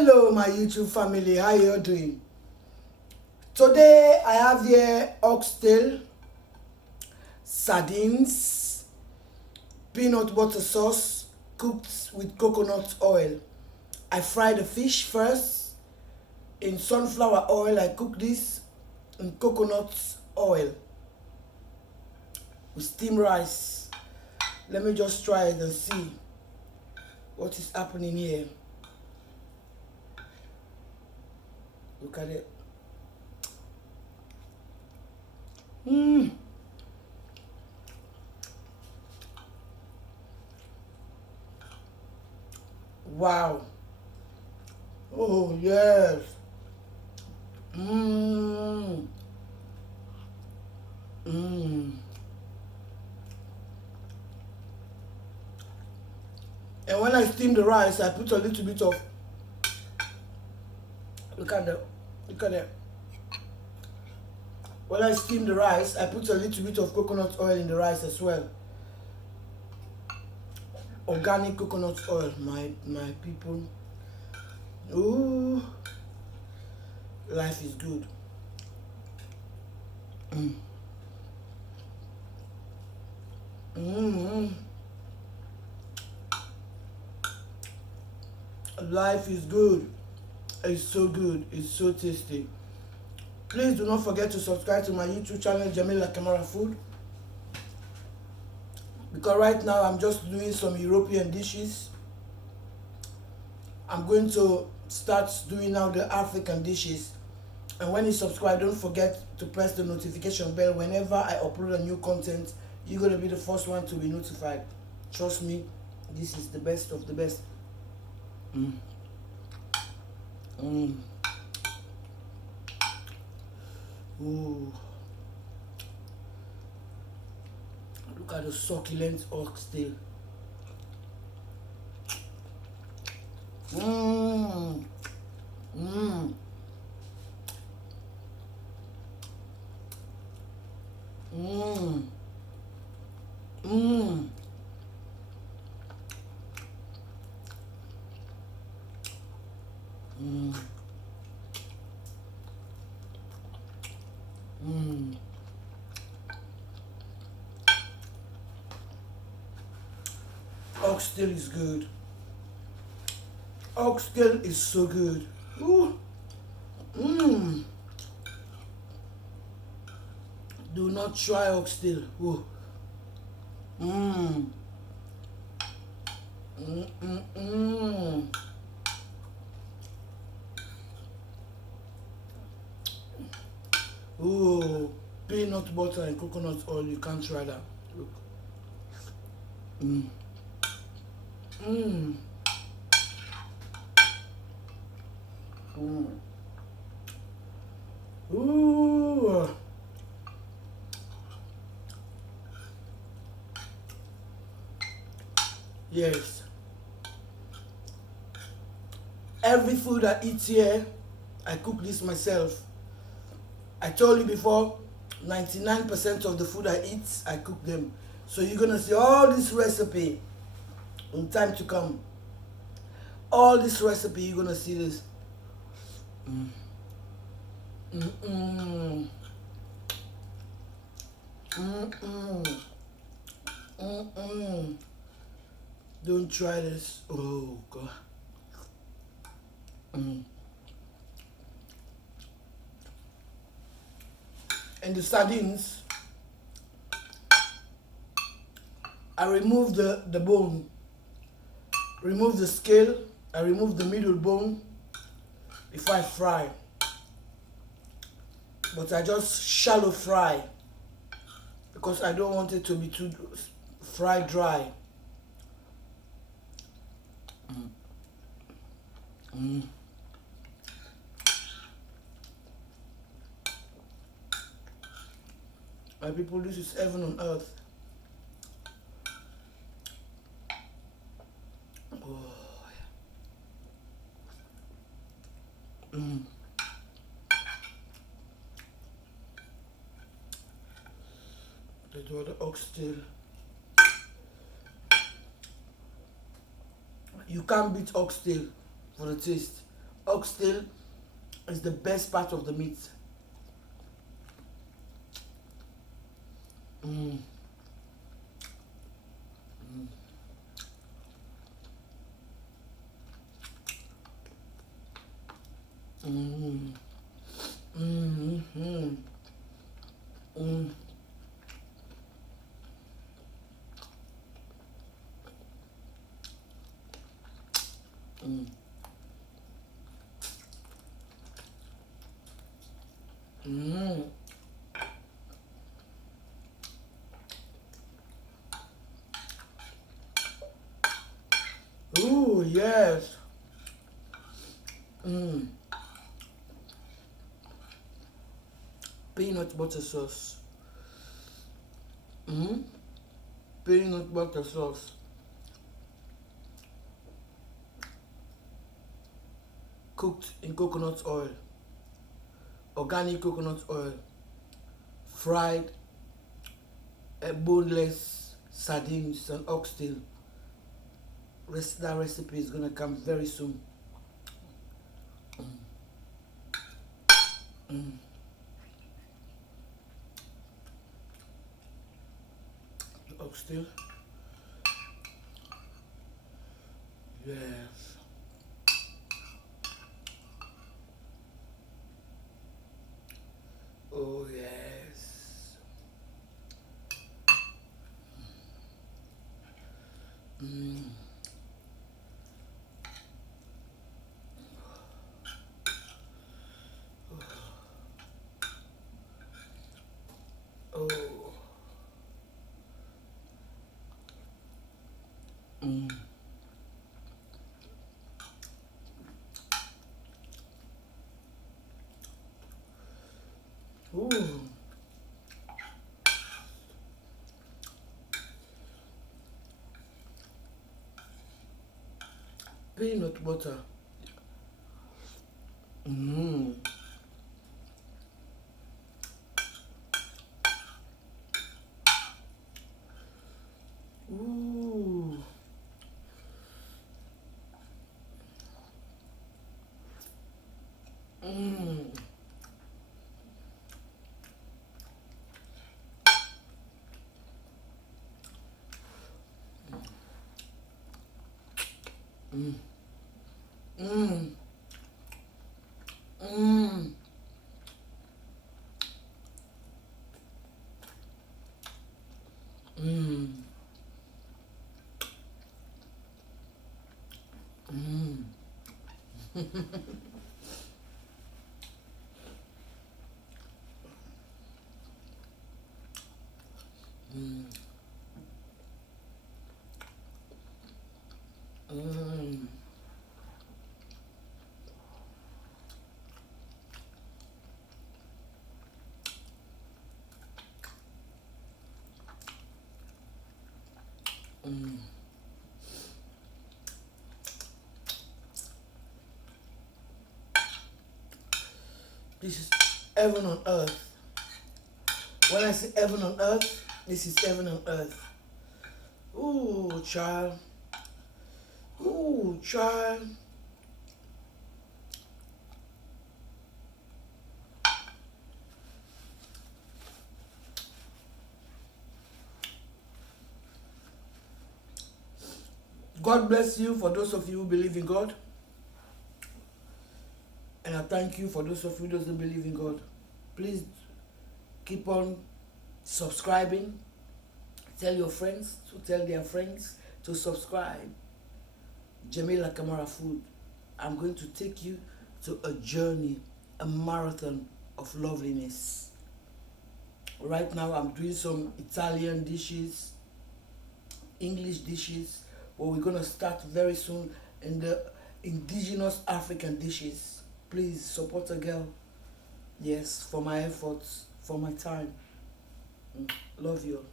Hello my YouTube family, how you doing? Today I have here oxtail, sardines, peanut butter sauce cooked with coconut oil. I fry the fish first in sunflower oil. I cook this in coconut oil with steamed rice. Let me just try it and see what is happening here. Look at it. Wow. Oh yes. Mmm. Mmm. And when I steam the rice, I put a little bit of, look at that. When I steam the rice, I put a little bit of coconut oil in the rice as well. Organic coconut oil, my people. Ooh, life is good. Life is good. It's so good. It's so tasty. Please do not forget to subscribe to my YouTube channel, Jamila Camara Food. Because right now I'm just doing some European dishes. I'm going to start doing now the African dishes. And when you subscribe, don't forget to press the notification bell. Whenever I upload a new content, you're going to be the first one to be notified. Trust me, this is the best of the best. Ooh. Look at the succulent oxtail. Mmm. Mmm. Mmm. Mmm. Mmm. Mmm. Oxtail is good. Oxtail is so good. Ooh. Mmm. Do not try oxtail. Ooh. Mmm. Ooh, peanut butter and coconut oil, you can't try that. Look. Ooh. Yes. Every food I eat here, I cook this myself. I told you before, 99% of the food I eat, I cook them. So you're gonna see all this recipe in time to come. All this recipe, you're gonna see this. Don't try this. Oh God. And the sardines, I remove the bone, remove the scale, I remove the middle bone before I fry. But I just shallow fry because I don't want it to be too fried dry. My people, this is heaven on earth. Oh, yeah. The other oxtail. You can't beat oxtail for the taste. oxtail is the best part of the meat. Mm. Mm. Mm. Mm. Mm. Mm. Mm. Ooh, yes. Mm. Peanut butter sauce. Mm. Peanut butter sauce. Cooked in coconut oil. Organic coconut oil. Fried boneless sardines and oxtail. That recipe is gonna come very soon. Mm. Oxtail. Yes. Oh yes. Mm. Oh. Mm. Ooh. Peanut butter. Mm. Ooh. Mm. Mm. Mm. Mm. Mm. Mm. Mm. Mm. Mm. This is heaven on earth. When I say heaven on earth, this is heaven on earth. Ooh, child. Ooh, child. God bless you for those of you who believe in God. And I thank you for those of you who doesn't believe in God. Please keep on subscribing. Tell your friends to tell their friends to subscribe. Jamila Kamara Food. I'm going to take you to a journey, a marathon of loveliness. Right now I'm doing some Italian dishes, English dishes, but we're gonna start very soon in the indigenous African dishes. Please support a girl. Yes, for my efforts, for my time. Love you.